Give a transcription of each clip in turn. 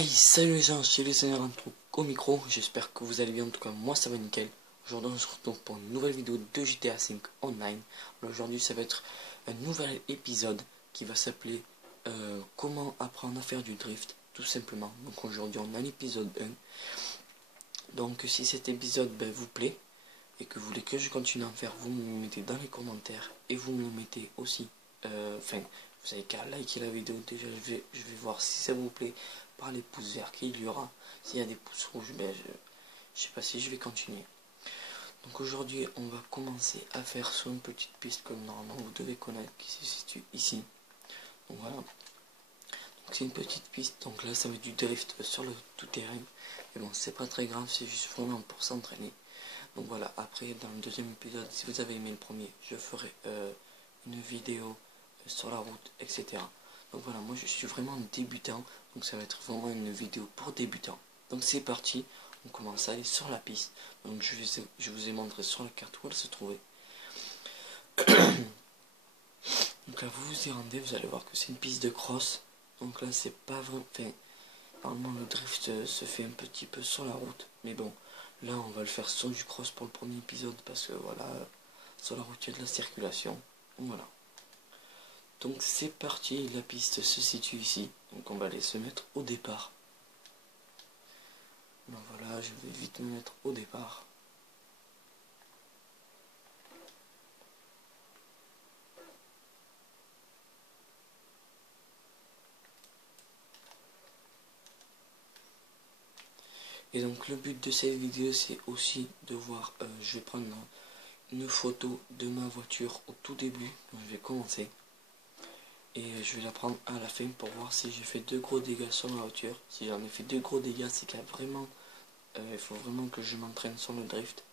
Hey, salut les gens, c'est les Seigneurs au micro, j'espère que vous allez bien, en tout cas moi ça va nickel. Aujourd'hui on se retrouve pour une nouvelle vidéo de GTA 5 Online. Aujourd'hui ça va être un nouvel épisode qui va s'appeler comment apprendre à faire du drift, tout simplement. Donc aujourd'hui on a l'épisode 1. Donc si cet épisode vous plaît et que vous voulez que je continue à en faire, vous me le mettez dans les commentaires et vous me le mettez aussi. Vous avez qu'à liker la vidéo déjà, je vais voir si ça vous plaît par les pouces verts qu'il y aura. S'il y a des pouces rouges, je sais pas si je vais continuer. Donc aujourd'hui on va commencer à faire sur une petite piste que normalement vous devez connaître qui se situe ici. Donc voilà. Donc c'est une petite piste, donc là ça va être du drift sur le tout terrain. Mais bon c'est pas très grave, c'est juste vraiment pour s'entraîner. Donc voilà, après dans le deuxième épisode, si vous avez aimé le premier, je ferai une vidéo sur la route, etc. Donc voilà, moi je suis vraiment débutant, donc ça va être vraiment une vidéo pour débutants. Donc c'est parti, on commence à aller sur la piste. Donc je vous ai montré sur la carte où elle se trouvait. Donc là vous vous y rendez, vous allez voir que c'est une piste de cross. Donc là c'est pas vraiment... Enfin, normalement le drift se fait un petit peu sur la route, mais bon, là on va le faire sur du cross pour le premier épisode parce que voilà, sur la route il y a de la circulation. Donc voilà. Donc c'est parti, la piste se situe ici. Donc on va aller se mettre au départ. Donc voilà, je vais vite me mettre au départ. Et donc le but de cette vidéo c'est aussi de voir, je vais prendre une photo de ma voiture au tout début. Donc je vais commencer. Et je vais la prendre à la fin pour voir si j'ai fait de gros dégâts sur ma voiture. Si j'en ai fait de gros dégâts, c'est qu'il y a vraiment... il faut vraiment que je m'entraîne sur le drift.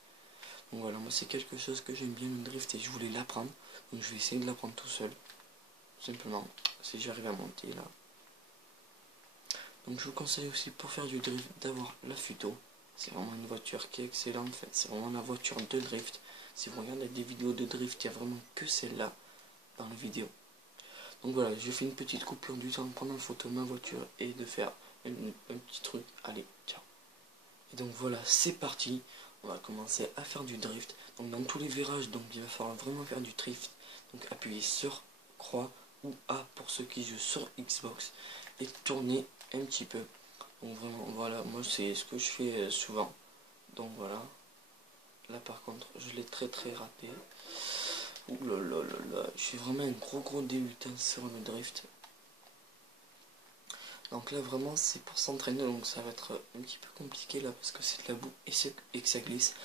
Donc voilà, moi c'est quelque chose que j'aime bien le drift et je voulais l'apprendre. Donc je vais essayer de l'apprendre tout seul. Simplement, si j'arrive à monter là. Donc je vous conseille aussi pour faire du drift d'avoir la Futo. C'est vraiment une voiture qui est excellente. En fait, c'est vraiment la voiture de drift. Si vous regardez des vidéos de drift, il n'y a vraiment que celle-là dans les vidéos. Donc voilà, j'ai fait une petite coupure du temps de prendre en photo ma voiture et de faire un petit truc. Allez, ciao. Et donc voilà, c'est parti. On va commencer à faire du drift. Donc dans tous les virages, donc il va falloir vraiment faire du drift. Donc appuyez sur croix ou A pour ceux qui jouent sur Xbox et tourner un petit peu. Donc vraiment, voilà, moi c'est ce que je fais souvent. Donc voilà. Là par contre, je l'ai très raté. Ouh là là là là, je suis vraiment un gros débutant sur le drift. Donc là vraiment c'est pour s'entraîner, donc ça va être un petit peu compliqué là parce que c'est de la boue et que ça glisse.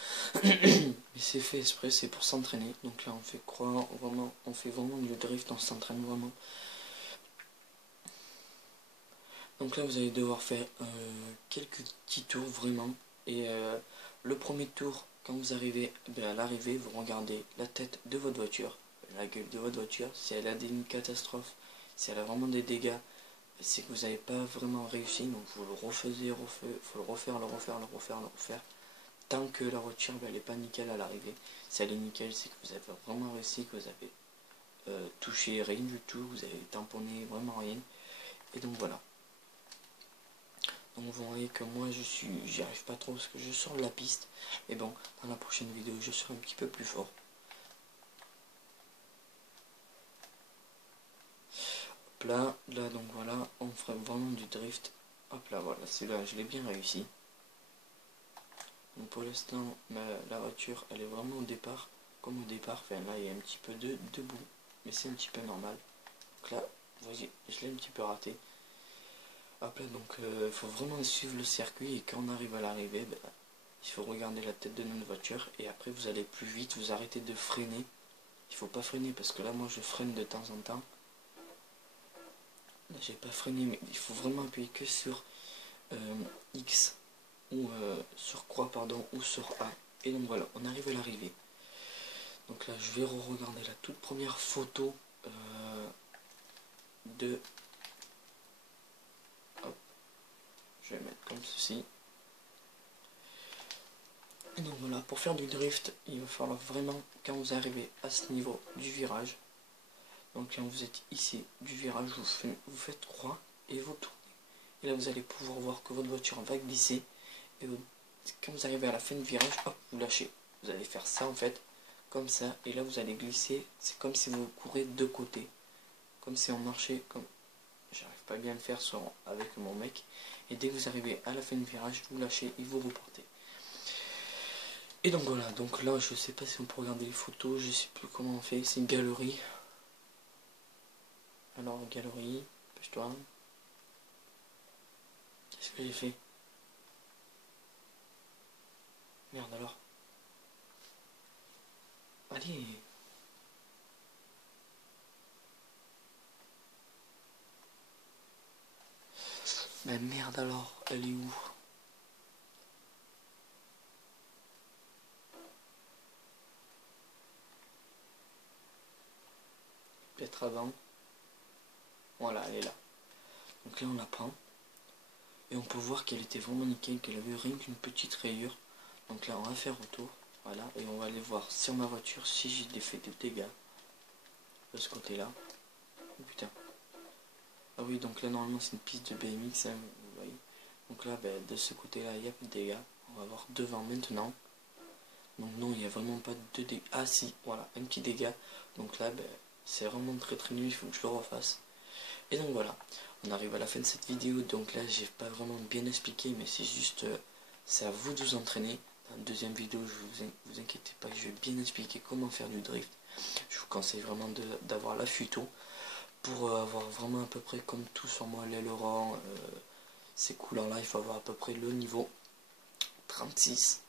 Mais c'est fait exprès, c'est pour s'entraîner. Donc là on fait croire vraiment, on fait vraiment du drift, on s'entraîne vraiment. Donc là vous allez devoir faire quelques petits tours vraiment. Et le premier tour, quand vous arrivez à l'arrivée, vous regardez la tête de votre voiture, la gueule de votre voiture, si elle a une catastrophe, si elle a vraiment des dégâts, c'est que vous n'avez pas vraiment réussi, donc vous le refaisez, il faut le refaire, le refaire, tant que la voiture elle n'est pas nickel à l'arrivée. Si elle est nickel, c'est que vous avez vraiment réussi, que vous avez touché rien du tout, vous avez tamponné vraiment rien, et donc voilà. Donc vous voyez que moi j'y arrive pas trop parce que je sors de la piste, mais bon, dans la prochaine vidéo je serai un petit peu plus fort. Là, donc voilà, on ferait vraiment du drift. Hop là, voilà, celui-là je l'ai bien réussi. Donc pour l'instant, la voiture, elle est vraiment au départ, comme au départ, enfin là il y a un petit peu de boue, mais c'est un petit peu normal. Donc là, vous voyez, je l'ai un petit peu raté. Hop là, donc il faut vraiment suivre le circuit et quand on arrive à l'arrivée, il faut regarder la tête de notre voiture et après vous allez plus vite, vous arrêtez de freiner. Il faut pas freiner parce que là moi je freine de temps en temps. Là j'ai pas freiné, mais il faut vraiment appuyer que sur X ou sur croix pardon ou sur A. Et donc voilà, on arrive à l'arrivée. Donc là je vais re-regarder la toute première photo de... Hop, je vais mettre comme ceci. Et donc voilà, pour faire du drift, il va falloir vraiment, quand vous arrivez à ce niveau du virage, donc quand vous êtes ici du virage, vous faites croix et vous tournez. Et là vous allez pouvoir voir que votre voiture va glisser. Et quand vous arrivez à la fin du virage, hop, vous lâchez. Vous allez faire ça en fait, comme ça. Et là vous allez glisser, c'est comme si vous courez de côté. Comme si on marchait, comme... J'arrive pas bien à le faire avec mon mec. Et dès que vous arrivez à la fin du virage, vous lâchez et vous repartez. Et donc voilà, donc là je sais pas si on peut regarder les photos, je sais plus comment on fait, c'est une galerie. Alors galerie, pêche-toi. Qu'est-ce que j'ai fait? Merde alors. Allez. Mais merde alors, elle est où? Peut-être avant. Voilà, elle est là. Donc là on la prend. Et on peut voir qu'elle était vraiment nickel, qu'elle avait rien qu'une petite rayure. Donc là on va faire retour. Voilà, et on va aller voir sur ma voiture si j'ai fait des dégâts. De ce côté là. Oh putain. Ah oui, donc là normalement c'est une piste de BMX, hein, vous voyez. Donc là de ce côté là il n'y a plus de dégâts. On va voir devant maintenant. Donc non, il n'y a vraiment pas de dégâts. Ah si, voilà, un petit dégât. Donc là c'est vraiment très très nul, il faut que je le refasse. Et donc voilà, on arrive à la fin de cette vidéo. Donc là j'ai pas vraiment bien expliqué, mais c'est juste, c'est à vous de vous entraîner. Dans la deuxième vidéo, vous inquiétez pas, je vais bien expliquer comment faire du drift. Je vous conseille vraiment d'avoir la futo pour avoir vraiment à peu près comme tout sur moi, l'aileron, ces couleurs là, il faut avoir à peu près le niveau 36.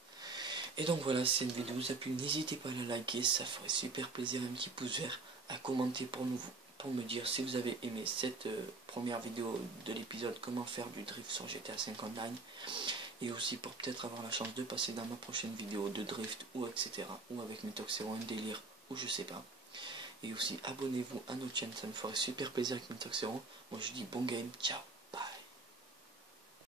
Et donc voilà, si cette vidéo vous a plu, n'hésitez pas à la liker, ça ferait super plaisir, un petit pouce vert, à commenter pour me dire si vous avez aimé cette première vidéo de l'épisode comment faire du drift sur GTA 5 Online, et aussi pour peut-être avoir la chance de passer dans ma prochaine vidéo de drift ou etc. ou avec Metoxero, un délire ou je sais pas. Et aussi abonnez-vous à notre chaîne, ça me ferait super plaisir avec Metoxero. Moi je dis bon game, ciao.